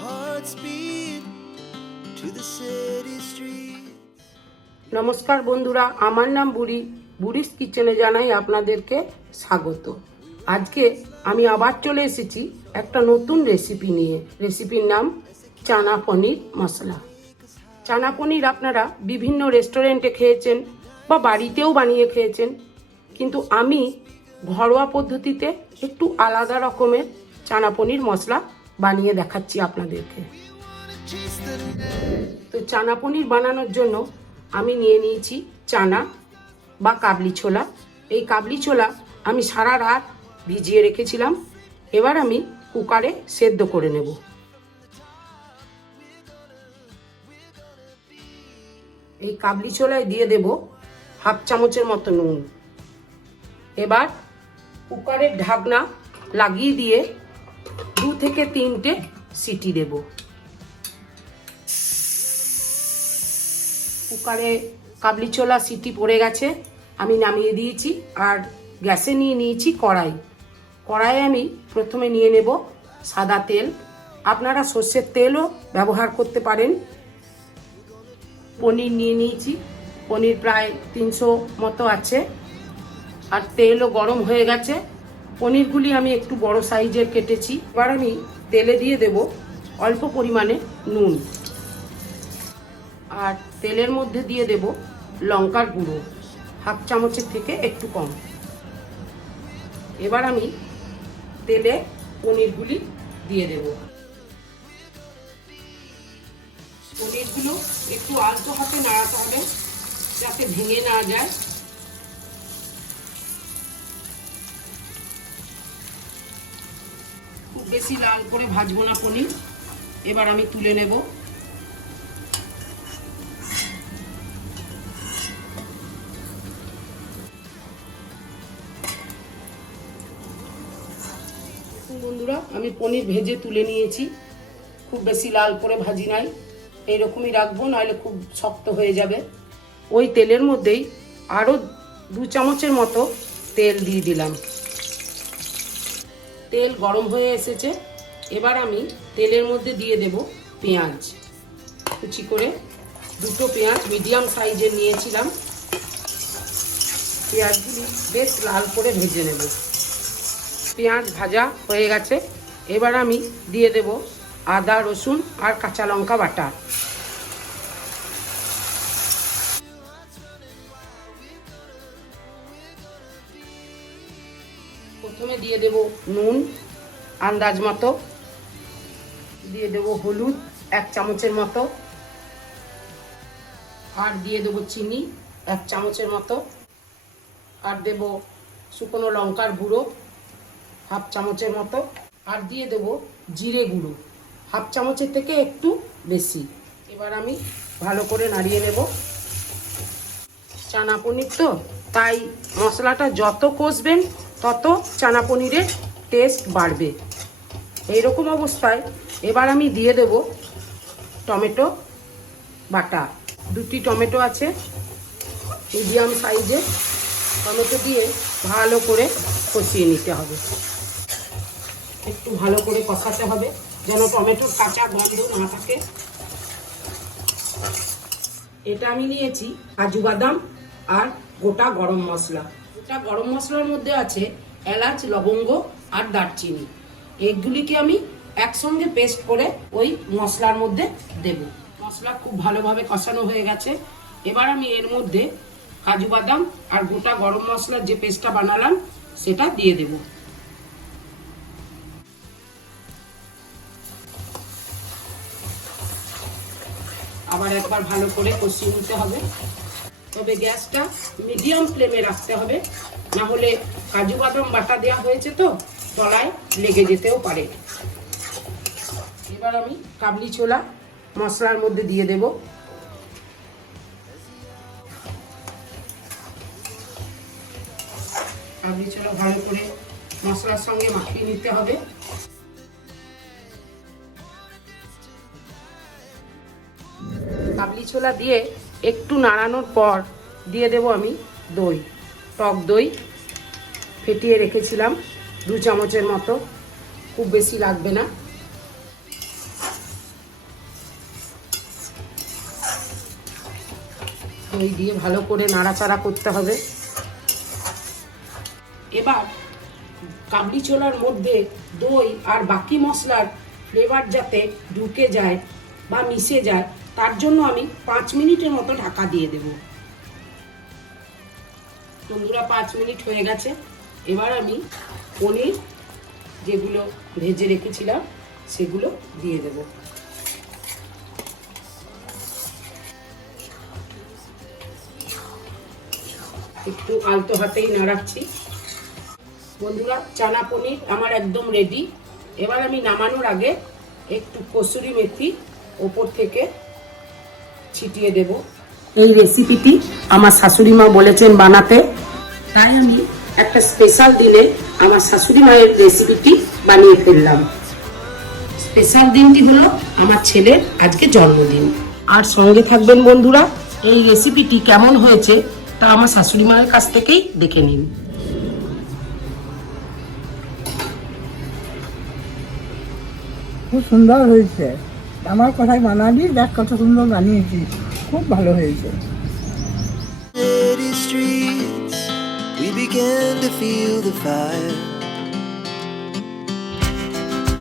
hearts beat to the city streets. নমস্কার বন্ধুরা, আমার নাম বুড়ি। বুড়িস কিচেনে জানাই আপনাদেরকে স্বাগত। আজকে আমি আবার চলে এসেছি একটা নতুন রেসিপি নিয়ে। রেসিপির নাম চানা পনির মশলা। চানা পনির আপনারা বিভিন্ন রেস্টুরেন্টে খেয়েছেন বা বাড়িতেও বানিয়ে খেয়েছেন, কিন্তু আমি ঘরোয়া পদ্ধতিতে একটু আলাদা রকমের চানা পনির মশলা বানিয়ে দেখাচ্ছি আপনাদেরকে। তো চানা পনির বানানোর জন্য আমি নিয়ে নিয়েছি চানা বা কাবলি ছোলা। এই কাবলি ছোলা আমি সারা রাত ভিজিয়ে রেখেছিলাম। এবার আমি কুকারে সেদ্ধ করে নেব। এই কাবলি ছোলায় দিয়ে দেব হাফ চামচের মতো নুন। এবার কুকারের ঢাকনা লাগিয়ে দিয়ে 2 থেকে 3টে সিটি দেব। কুকারে কাবলি ছোলা সিটি পড়ে গেছে, আমি নামিয়ে দিয়েছি। আর গ্যাসে নিয়ে নিয়েছি কড়াই। কড়াইয়ে আমি প্রথমে নিয়ে নেব সাদা তেল। আপনারা সর্ষের তেলও ব্যবহার করতে পারেন। পনির নিয়ে নিয়েছি, পনির প্রায় 300 মতো আছে। আর তেলও গরম হয়ে গেছে। পনিরগুলি আমি একটু বড় সাইজের কেটেছি। এবার আমি তেলে দিয়ে দেব অল্প পরিমাণে নুন। আর তেলের মধ্যে দিয়ে দেব লঙ্কার গুঁড়ো, হাফ চামচের থেকে একটু কম। এবার আমি তেলে পনিরগুলি দিয়ে দেব। পনিরগুলো একটু আলতো হাতে নাড়াতে হবে যাতে ভেঙে না যায়। খুব বেশি লাল করে ভাজবো না পনির। এবার আমি তুলে নেব। বন্ধুরা, আমি পনির ভেজে তুলে নিয়েছি। খুব বেশি লাল করে ভাজি নাই, এইরকমই রাখবো, নাহলে খুব শক্ত হয়ে যাবে। ওই তেলের মধ্যেই আরও 2 চামচের মতো তেল দিয়ে দিলাম। তেল গরম হয়ে এসেছে। এবার আমি তেলের মধ্যে দিয়ে দেব পেঁয়াজ কুচি করে। 2টো পেঁয়াজ মিডিয়াম সাইজের নিয়েছিলাম। পেঁয়াজগুলি বেশ লাল করে ভেজে নেব। পেঁয়াজ ভাজা হয়ে গেছে। এবার আমি দিয়ে দেব আদা, রসুন আর কাঁচা লঙ্কা বাটা। প্রথমে দিয়ে দেব নুন আন্দাজ মতো, দিয়ে দেব হলুদ 1 চামচের মতো, আর দিয়ে দেব চিনি 1 চামচের মতো, আর দেব শুকনো লঙ্কার গুঁড়ো হাফ চামচের মতো, আর দিয়ে দেব জিরে গুঁড়ো হাফ চামচের থেকে একটু বেশি। এবার আমি ভালো করে নাড়িয়ে নেব। চানা পনির তো, তাই মশলাটা যত কষবেন তত চানা পনিরের টেস্ট বাড়বে। এইরকম অবস্থায় এবার আমি দিয়ে দেব টমেটো বাটা। 2টি টমেটো আছে মিডিয়াম সাইজের। টমেটো দিয়ে ভালো করে কষিয়ে নিতে হবে। একটু ভালো করে কষাতে হবে যেন টমেটোর কাঁচা গন্ধ না থাকে। এটা আমি নিয়েছি কাজু বাদাম আর গোটা গরম মশলা। গোটা গরম মশলার মধ্যে আছে এলাচ, লবঙ্গ আর দারচিনি। এগুলিকে আমি একসঙ্গে পেস্ট করে ওই মশলার মধ্যে দেব। মশলা খুব ভালোভাবে কষানো হয়ে গেছে। এবার আমি এর মধ্যে কাজু বাদাম আর গোটা গরম মশলার যে পেস্টটা বানালাম সেটা দিয়ে দেব। আবার একবার ভালো করে কষিয়ে নিতে হবে। তবে গ্যাসটা মিডিয়াম ফ্লেমে রাখতে হবে, না হলে কাজু বাদাম বাটা দেওয়া হয়েছে তো তলায় লেগে যেতেও পারে। এবার আমি কাবলি ছোলা মশলার মধ্যে দিয়ে দেব। কাবলি ছোলা ভালো করে মশলার সঙ্গে মাখিয়ে নিতে হবে। কাবলি ছোলা দিয়ে একটু নাড়ানোর পর দিয়ে দেব আমি দই। টক দই ফেটিয়ে রেখেছিলাম 2 চামচের মতো, খুব বেশি লাগবে না। দই দিয়ে ভালো করে নাড়াচাড়া করতে হবে। এবার কাবলি ছোলার মধ্যে দই আর বাকি মশলার ফ্লেভার যাতে ঢুকে যায় বা মিশে যায়, তার জন্য আমি 5 মিনিটের মতো ঢাকা দিয়ে দেব। বন্ধুরা 5 মিনিট হয়ে গেছে। এবার আমি পনির যেগুলো ভেজে রেখেছিলাম সেগুলো দিয়ে দেব। একটু আলতো হাতেই নাড়াচ্ছি। বন্ধুরা চানা পনির আমার একদম রেডি। এবার আমি নামানোর আগে একটু কসুরি মেথি ওপর থেকে ছিটিয়ে দেব। এই রেসিপিটি আমার শাশুড়ি মা বলেছেন বানাতে, তাই আমি একটা স্পেশাল দিনে আমার শাশুড়ি মায়ের রেসিপিটি বানিয়ে ফেললাম। স্পেশাল দিনটি হলো আমার ছেলের আজকে জন্মদিন। আর সঙ্গে থাকবেন বন্ধুরা। এই রেসিপিটি কেমন হয়েছে তা আমার শাশুড়ি মায়ের কাছ থেকেই দেখে নিন। খুব সুন্দর হয়েছে। আমার কথাই বানাবি, দেখ কত সুন্দর বানিয়েছিস, খুব ভালো হয়েছে। City streets, we began to feel the fire.